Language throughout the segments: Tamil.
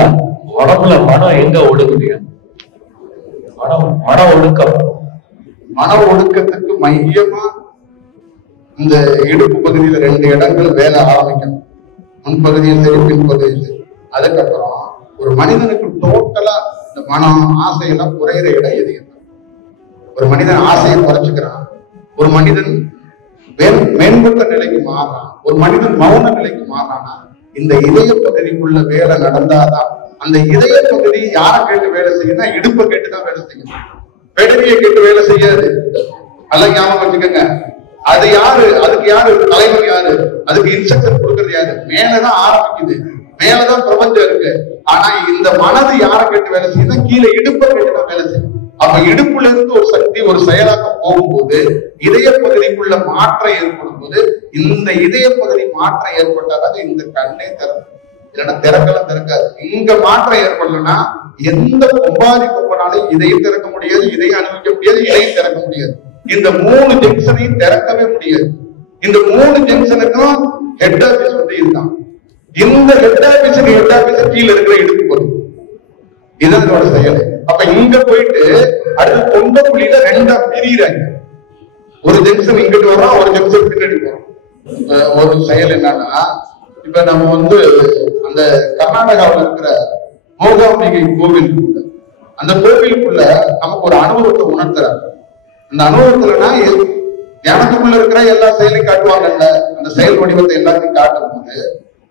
ஐயா, உடம்புல மனம் எங்க ஒடுக்குது? மன ஒடுக்கம். மன ஒடுக்கத்துக்கு மையமா இந்த இடுப்பு பகுதியில 2 இடங்கள் வேலை ஆரம்பிக்கும். முன்பகுதியில் சரி, பின்பகுதியில் சரி. அதுக்கப்புறம் ஒரு மனிதனுக்கு டோட்டலா இந்த மனம் ஆசையெல்லாம் குறையிற இடம் எது? ஒரு மனிதன் ஆசையை குறைச்சுக்கிறான், ஒரு மனிதன் மேம்பட்ட நிலைக்கு மாறான், ஒரு மனிதன் மௌன நிலைக்கு மாறானா இந்த இதய பகுதிக்குள்ள வேலை நடந்தாதான். அந்த இதய பகுதி யாரை கேட்டு வேலை செய்யணும்? இடுப்பை கேட்டுதான் வேலை செய்யணும். பெடலியை கேட்டு வேலை செய்யாது. அதெல்லாம் ஞாபகம் வச்சுக்கோங்க. அது யாரு? அதுக்கு யாரு தலைவர்? யாரு அதுக்கு இன்ஸ்ட்ரக்ஷன் கொடுக்கறது? யாரு? மேலதான் ஆரம்பிக்குது, மேலதான் பிரபஞ்சம் இருக்கு. ஆனா இந்த மனது யாரை கேட்டு வேலை செய்யணும்? கீழே இடுப்பை கேட்டுதான் வேலை செய்யும். அப்ப இடுப்புல இருந்து ஒரு சக்தி, ஒரு செயலாக்கம் போகும்போது இதய பகுதிக்குள்ள மாற்றம் ஏற்படும் போது, இந்த இதய பகுதி மாற்றம் ஏற்பட்டாதான் இந்த கண்ணே திறக்கும். இல்லைன்னா திறக்கலாம் திறக்காது. இங்க மாற்றம் ஏற்படலன்னா எந்த கொம்பாதி கொம்பனாலும் இதையும் திறக்க முடியாது, இதையும் அனுபவிக்க முடியாது, இதையும் திறக்க முடியாது. இந்த 3 ஜங்ஷனையும் திறக்கவே முடியாது. இந்த 3 ஜங்ஷனுக்கும் ஹெட் ஆபீஸ் வந்து இதுதான். இந்த ஹெட் ஆபீஸ் கீழே இருக்கிற இடுப்பு பகுதி. இதனோட செயல். அப்ப இங்க போயிட்டு அடுத்து தொண்ட புள்ளியில 2ஆ பிரியிறாங்க. ஒரு ஜங்ஷன் இங்கிட்டு வரோம், ஒரு ஜங்ஷன் பின்னாடி போறோம். ஒரு செயல் என்னன்னா, இப்ப நம்ம வந்து அந்த கர்நாடகாவில் இருக்கிற மூகாம்பிகை கோவில், அந்த கோவிலுக்குள்ள நமக்கு ஒரு அனுபவத்தை உணர்த்துறாங்க. அந்த அனுபவத்துலன்னா தியானத்துக்குள்ள இருக்கிற எல்லா செயலையும் காட்டுவாங்கல்ல, அந்த செயல் வடிவத்தை எல்லாத்தையும் காட்டும் போது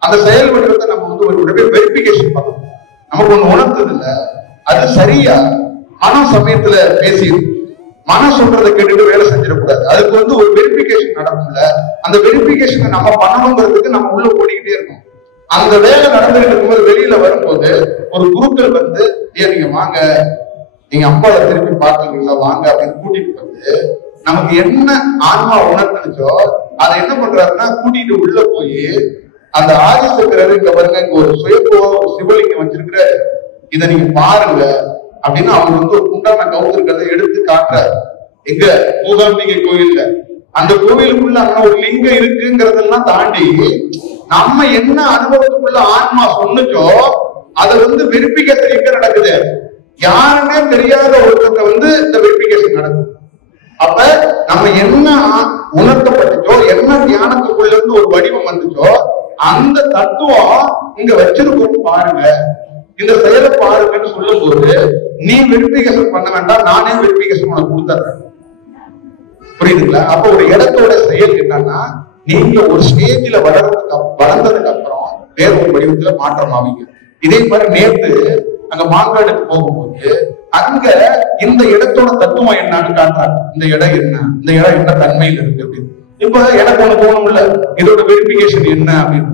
அந்த செயல் வடிவத்தை நம்ம வந்து ஒரு வெரிபிகேஷன் பண்ணணும். நமக்கு ஒண்ணு உணர்த்தது இல்ல, அது சரியா மனம் சமயத்துல பேசிடு. மனம் சொல்றதை கேட்டுட்டு வேலை செஞ்சிடக்கூடாது. அதுக்கு வந்து ஒரு வெரிபிகேஷன் நடக்கும்ல, அந்த வெரிபிகேஷனை நம்ம பண்ணணுங்கிறதுக்கு நம்ம உள்ள ஓடிக்கிட்டே இருக்கோம். அந்த வேலை நடந்துகிட்டு இருக்கும்போது வெளியில வரும்போது ஒரு குருக்கள் வந்து, ஏன் நீங்க வாங்க, நீங்க அப்பாவை திருப்பி பார்த்தீங்களா, வாங்க அப்படின்னு கூட்டிட்டு வந்து நமக்கு என்ன ஆன்மா உணர்ந்துச்சோ அதை என்ன பண்றாருன்னா கூட்டிட்டு உள்ள போய் அந்த ஆதிசங்கரர் இங்க பாருங்க, இங்க ஒரு சுயம்புவா ஒரு சிவலிங்கம் வச்சிருக்கிறாரு, இதை நீங்க பாருங்க அப்படின்னு அவர் வந்து ஒரு குண்டான கவுந்திருக்கிறத எடுத்து காட்டுறாரு. எங்க மூகாம்பிகை கோயில்ல. அந்த கோவிலுக்குள்ள அங்க ஒரு லிங்கம் இருக்குங்கிறதெல்லாம் தாண்டி நம்ம என்ன அனுபவத்துக்குள்ள ஆன்மா சொன்னுச்சோ அதை வந்து வெரிபிகேஷன் எங்க நடக்குது? யாருன்னே தெரியாத ஒருத்தருக்கு வந்து இந்த வெரிபிகேஷன் நடக்குது. அப்ப நம்ம என்ன உணர்த்தப்பட்டுச்சோ, என்ன தியானத்துக்குள்ள இருந்து ஒரு வடிவம் வந்துச்சோ அந்த தத்துவம் இங்க வச்சிருக்கோம் பாருங்க, இந்த செயலை பாருங்கன்னு சொல்லும் போது நீ வெரிபிகேஷன் பண்ண வேண்டாம், நானே வெரிபிகேஷன் உனக்கு கொடுத்துறேன். புரியுதுங்களா? அப்ப ஒரு இடத்தோட செயல் என்னன்னா, நீங்க ஒரு ஸ்டேஜ்ல வளர்ந்ததுக்கு அப்புறம் வேற ஒரு வடிவத்துல மாற்றம் ஆவீங்க. இதே மாதிரி நேற்று அங்க மாங்காடுக்கு போகும்போது அங்க இந்த இடத்தோட தத்துவம் என்னன்னு காட்டுறாங்க. இந்த இடம் என்ன, இந்த இடம் என்ன தன்மையில் இருக்கு அப்படின்னு. இப்ப எனக்கு ஒண்ணு தோணும்ல, இதோட வெரிபிகேஷன் என்ன அப்படின்னு.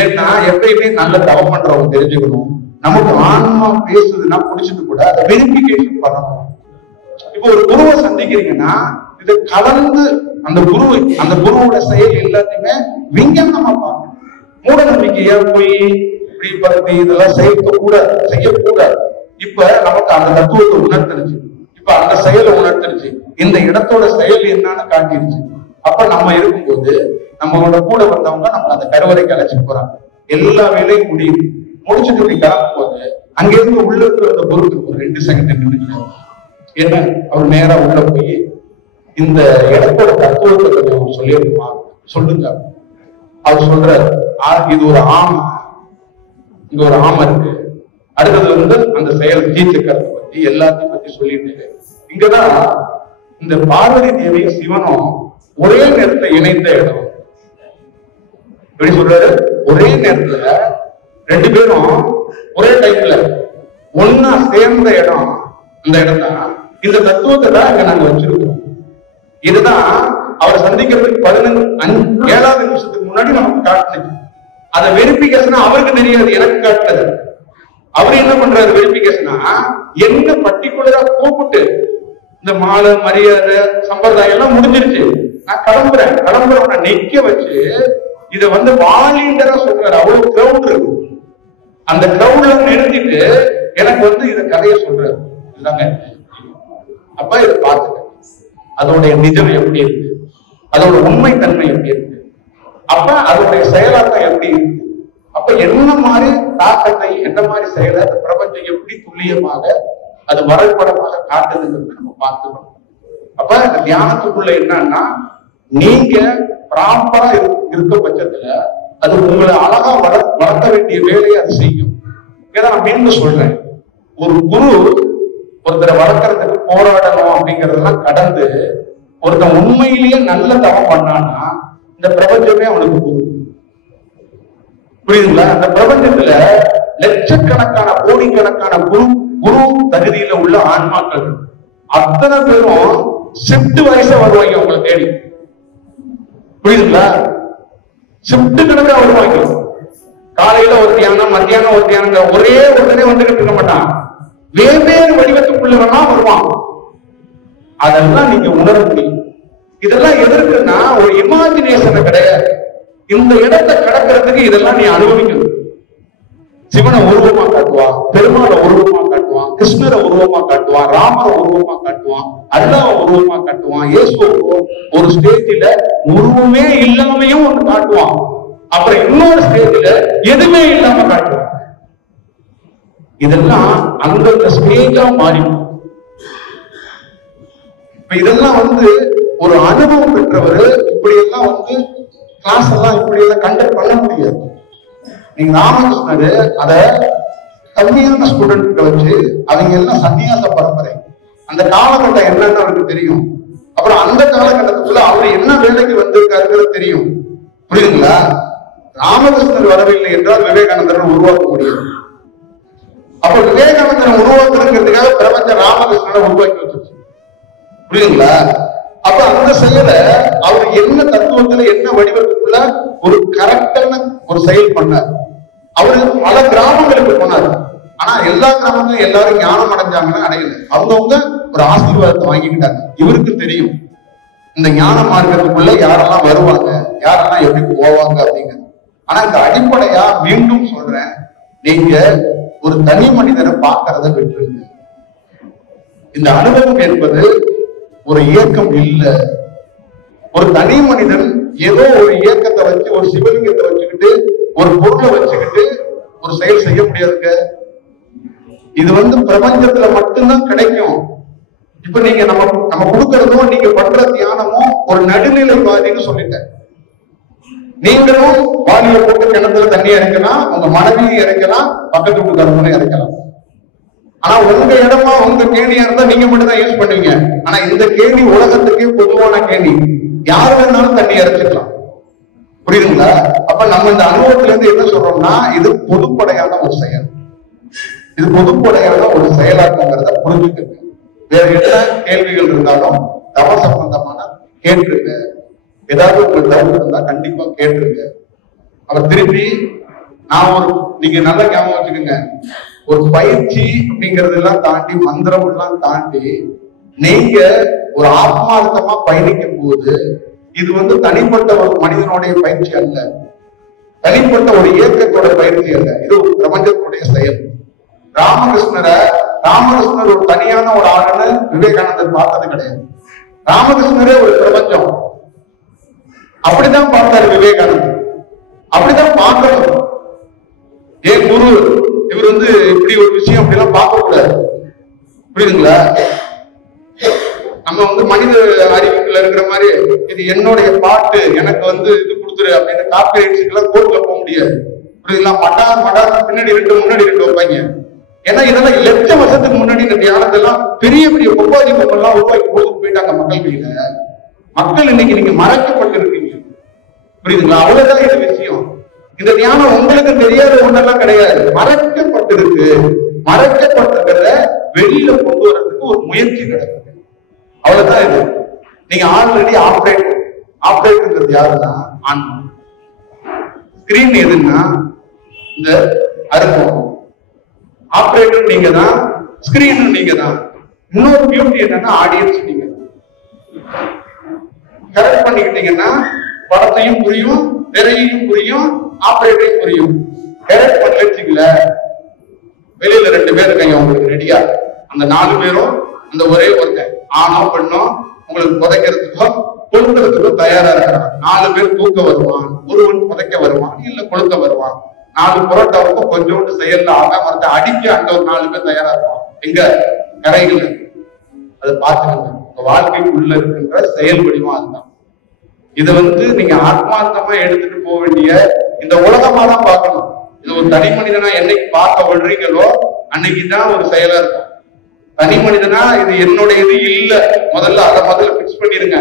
ஏன்னா எப்பயுமே நல்ல தவம் பண்றவங்க தெரிஞ்சுக்கணும், நமக்கு ஆன்மா பேசுதுன்னா பிடிச்சது கூட அதை வெரிபிகேஷன் பண்ணணும். இப்ப ஒரு குருவை சந்திக்கிறீங்கன்னா இதை கலந்து அந்த குருவோட செயல் எல்லாத்தையுமே விஞ்ஞானமா பார்க்கணும். மூட நம்பிக்கையா போய் இப்படி பத்தி இதெல்லாம் செய்யக்கூடாது. இப்ப நமக்கு அந்த தத்துவத்தை உணர்த்துருச்சு, இப்ப அந்த செயலை உணர்த்துருச்சு, இந்த இடத்தோட செயல் என்னன்னு காட்டிருச்சு. அப்ப நம்ம இருக்கும்போது நம்மளோட கூட வந்தவங்க நம்ம அந்த கருவறைக்கு அழைச்சிட்டு போறாங்க. எல்லா வேலையும் முடிச்சுட்டு இப்படி கிளம்பும் போது அங்கிருந்து உள்ள இருக்கிற அந்த பொருளுக்கு ஒரு 2 செகண்ட் நின்று என்ன அவர் நேரா உள்ள போய் இந்த இடத்தோட தத்துவத்தை கொஞ்சம் சொல்லிடுமா, சொல்லுங்க. அவர் சொல்றாரு, இது ஒரு ஆமை, இங்க ஒரு ஆமை இருக்கு. அடுத்தது வந்து அந்த செயல் தீச்சக்கரத்தை பத்தி எல்லாத்தையும் பத்தி சொல்லிட்டு, இங்கதான் இந்த பார்வதி தேவியும் சிவனும் ஒரே நேரத்துல இணைந்த இடம். எப்படி சொல்றாரு? ஒரே நேரத்துல 2 பேரும் ஒரே டைம்ல ஒன்னா சேர்ந்த இடம் இந்த இடம் தான். இந்த தத்துவத்தை தான் இங்க நாங்க வச்சிருக்கோம். இதுதான் அவர் சந்திக்கிறதுக்கு 7வது நிமிஷத்துக்கு முன்னாடி நமக்கு காட்டுச்சு. அதை வெரிபிகேஷனா அவருக்கு தெரியாது, எனக்கு காட்டுறது. அவர் என்ன பண்றாரு? வெரிபிகேஷனா என்ன பர்டிகுலரா கூப்பிட்டு இந்த மாலை மரியாதை சம்பிரதாயம் எல்லாம் முடிஞ்சிருச்சு, நான் கிளம்புறவனை நிக்க வச்சு இத வந்து வாலிண்டரா சொல்றாரு. அவ்வளவு கிரௌண்ட் இருக்கு. அந்த கிரௌண்ட்ல நிறுத்திட்டு எனக்கு வந்து இத கதையை சொல்றாரு. அப்ப இதை பார்த்துக்க, அதோடைய நிஜம் எப்படி இருக்கு, அதோட உண்மை தன்மை எப்படி இருக்கு, அப்ப அதோடைய செயலாக்கம் எப்படி இருக்கு அப்ப என்ன மாதிரி தாக்கத்தை, என்ன மாதிரி செயலை அந்த பிரபஞ்சம் எப்படி துல்லியமாக அது வரைபடமாக காட்டுதுங்கிறது நம்ம பார்த்துக்கணும். அப்ப இந்த தியானத்துக்குள்ள என்னன்னா, நீங்க ப்ராப்பரா இருக்க பட்சத்துல அது உங்களை அழகா வளர்க்க வேண்டிய வேலையை அது செய்யும். ஏன்னா நான் மீண்டும் சொல்றேன், ஒரு குரு ஒருத்தரை வளர்க்கறதுக்கு போராடணும் அப்படிங்கறதெல்லாம் கடந்து ஒருத்தன் உண்மையிலேயே நல்ல தவம் பண்ணான்னா இந்த பிரபஞ்சமே அவனுக்கு குரு. புரியுதுங்களா? அந்த பிரபஞ்சத்துல லட்சக்கணக்கான கோடிக்கணக்கான குரு தகுதியில உள்ள ஆன்மாக்கள் அத்தனை பேரும் ஷிப்ட் வயசா வருவாங்க உங்களை தேடி. புரியுதுங்களா? ஷிப்ட் கணக்கா வருவாங்க. காலையில ஒரு தியானம், மத்தியானம் ஒரு தியானம், ஒரே ஒருத்தனே வந்துகிட்டு இருக்க மாட்டான். வெவ்வேறு வடிவத்துக்குள்ளவெல்லாம் வருவான். அதெல்லாம் நீங்க உணர முடியும். இதெல்லாம் எதற்குன்னா ஒரு இமேஜினேஷன் கிடையாது. இந்த இடத்தை கடக்கிறதுக்கு இதெல்லாம் நீ அனுபவிக்கணும். சிவனை உருவமா காட்டுவான், பெருமாளை உருவமா காட்டுவான், கிருஷ்ணரை உருவமா காட்டுவான், ராமரை உருவமா காட்டுவான், அல்லாஹ் உருவமா காட்டுவான், இயேசு ஒரு ஸ்டேஜில உருவமே இல்லாமையும் ஒண்ணு காட்டுவான். அப்புறம் இன்னொரு ஸ்டேஜில எதுவுமே இல்லாம காட்டுவான். இதெல்லாம் அந்தந்த ஸ்டேஜா மாறி. இப்ப இதெல்லாம் ஒரு அனுபவம் பெற்றவர் இப்படி எல்லாம் கிளாஸ் எல்லாம் இப்படி எல்லாம் கண்டக்ட் பண்ண முடியாது. நீங்க ராமகிருஷ்ணர் அத கம்மியான ஸ்டூடெண்ட் வச்சு அவங்க எல்லாம் சன்னியாச பரம்பரை. அந்த காலகட்டம் என்னன்னு அவருக்கு தெரியும். அப்புறம் அந்த காலகட்டத்துக்குள்ள அவர் என்ன வேலைக்கு வந்திருக்காருங்கிறது தெரியும். புரியுதுங்களா? ராமகிருஷ்ணர் வரவில்லை என்றால் விவேகானந்தரை உருவாக்க முடியும். அப்ப விவேகானந்தரை உருவாக்குறதுக்காக பிரபஞ்ச ராமகிருஷ்ணரை உருவாக்கி வச்சிருச்சு. புரியுதுங்களா? அப்ப அந்த செயலை அவர் என்ன தத்துவத்துல என்ன வடிவத்துக்குள்ள ஒரு கரெக்டான ஒரு செயல் பண்ணார். அவரு பல கிராமங்களுக்கு போனார். ஆனா எல்லா கிராமத்திலும் எல்லாரும் ஞானம் அடைஞ்சாங்கன்னா அடையல. அவங்கவுங்க ஒரு ஆசீர்வாதத்தை வாங்கிக்கிட்டாங்க. இவருக்கு தெரியும் இந்த ஞான மார்க்கத்துக்குள்ள யாரெல்லாம் வருவாங்க, யாரெல்லாம் எப்படி போவாங்க அப்படிங்கிறது. ஆனா இந்த அடிப்படையா மீண்டும் சொல்றேன், நீங்க ஒரு தனி மனிதரை பார்க்கறத விட்டுருங்க. இந்த அனுபவம் என்பது ஒரு இயக்கம் இல்ல. ஒரு தனி மனிதன் ஏதோ ஒரு இயக்கத்தை வச்சு, ஒரு சிவலிங்கத்தை வச்சுக்கிட்டு, ஒரு பொருளை வச்சுக்கிட்டு ஒரு செயல் செய்ய முடியாதுங்க. இது பிரபஞ்சத்துல மட்டும்தான் கிடைக்கும். இப்ப நீங்க நம்ம கொடுக்கறதும் நீங்க பண்ற தியானமும் ஒரு நடுநிலைவாதின்னு சொல்லிட்டேன். நீங்களும் வாலியை போட்டு கிணத்துல தண்ணி இறக்கலாம், உங்க மனைவியை இறக்கலாம், பக்கத்து வீட்டுக்காரங்களும் இறக்கலாம். ஆனா உங்க இடமா உங்க கேணியா இருந்தா நீங்க மட்டும் தான் யூஸ் பண்ணுவீங்க. ஆனா இந்த கேணி உலகத்துக்கே பொதுவான கேணி, யாரு வேணாலும் தண்ணி இறச்சிக்கலாம். புரியுதுங்களா? அப்ப நம்ம இந்த அனுபவத்துல இருந்து என்ன சொல்றோம்னா, இது பொதுப்படையான ஒரு செயல், இது பொதுப்படையான ஒரு செயலாக்கங்கிறத புரிஞ்சுக்கங்க. வேற என்ன கேள்விகள் இருந்தாலும் தவ சம்பந்தமான கேட்டுருங்க. ஏதாவது உங்களுக்கு டவுட் இருந்தா கண்டிப்பா கேட்டுருங்க. அவர் திருப்பி நீங்க நல்லா ஞாபகம் வச்சுக்கோங்க, ஒரு பயிற்சி அப்படிங்கறது எல்லாம் தாண்டி, மந்திரம் எல்லாம் தாண்டி நீங்க ஒரு ஆத்மார்த்தமா பயணிக்கும் போது இது தனிப்பட்ட ஒரு மனிதனுடைய பயிற்சி அல்ல, தனிப்பட்ட ஒரு இயக்கத்தோட பயிற்சி அல்ல, இது ஒரு பிரபஞ்சத்துடைய செயல். ராமகிருஷ்ணர் ஒரு தனியான ஒரு ஆளுன்னு விவேகானந்தர் பார்த்தது கிடையாது. ராமகிருஷ்ணரே ஒரு பிரபஞ்சம், அப்படிதான் பார்த்தாரு விவேகானந்தர். அப்படிதான் பார்க்கணும். ஏன் குரு இவர் இப்படி ஒரு விஷயம் அப்படிலாம் பார்க்க கூடாது. புரியுதுங்களா? நம்ம மனித அறிவுக்குள்ள இருக்கிற மாதிரி இது என்னுடைய பாட்டு, எனக்கு இது கொடுத்துரு அப்படின்னு காப்பிரைட்ஸ்க்கெல்லாம் கோர்ட்ல போக முடியாது. புரியுதுங்களா? மடார் பின்னாடி முன்னாடி வைப்பாங்க. ஏன்னா இதெல்லாம் லட்சம் வருஷத்துக்கு முன்னாடி இந்த தியானத்தெல்லாம் பெரிய பெரிய பொப்பாதி பொம்மெல்லாம் உருவாக்கி கொடுத்து போயிட்டாங்க மக்கள் கையில. மக்கள் இன்னைக்கு நீங்க மறைக்கப்பட்டு இருக்கீங்க. புரியுதுங்களா? அவ்வளவுதான் இது விஷயம். இந்த தியானம் உங்களுக்கு தெரியாத ஒண்ணெல்லாம் கிடையாது, மறைக்கப்பட்டிருக்கு. மறைக்கப்பட்டிருக்கிறத வெளியில கொண்டு வர்றதுக்கு ஒரு முயற்சி நடக்குது. அவ்வளவுதான் இது. நீங்க ஆல்ரெடி ஆப்ரேட்டர் யாருன்னா ஆன்மா. ஸ்கிரீன் எதுன்னா இந்த அனுபவம். ஆப்ரேட்டர் நீங்க தான், ஸ்கிரீன் நீங்க தான். இன்னொரு பியூட்டி என்னன்னா ஆடியன்ஸ் நீங்க கரெக்ட் பண்ணிக்கிட்டீங்கன்னா படத்தையும் புரியும், திரையையும் புரியும், ஆப்ரேட்டரையும் புரியும். கரெக்ட் பண்ணல வெளியில 2 பேர் இருக்காங்க உங்களுக்கு ரெடியா. அந்த 4 பேரும் அந்த ஒரே ஒருத்தன் ஆணோ பெண்ணோ உங்களுக்கு புதைக்கிறதுக்கோ கொளுத்துறதுக்கோ தயாரா இருக்கிறான். 4 பேர் தூக்க வருவான், ஒருவன் புதைக்க வருவான், இல்ல கொளுத்த வருவான். 4 புரோட்டாவுக்கு கொஞ்சோண்டு செயல்ல ஆக மரத்தை அடிக்க அங்க ஒரு 4 பேர் தயாரா இருப்பான். எங்க கரைகள் அதை பார்த்துக்கங்க. உங்க வாழ்க்கைக்குள்ள இருக்கின்ற செயல் வடிவம் அதுதான். இதை நீங்க ஆத்மார்த்தமா எடுத்துட்டு போக வேண்டிய இந்த உலகமா தான் பார்க்கணும். இது ஒரு தனி மனிதனா என்னைக்கு பார்க்க விடுறீங்களோ அன்னைக்குதான் ஒரு செயலா இருக்கும். தனி மனிதனா இது என்னுடைய இது இல்ல, முதல்ல அதை பிக்ஸ் பண்ணிருங்க.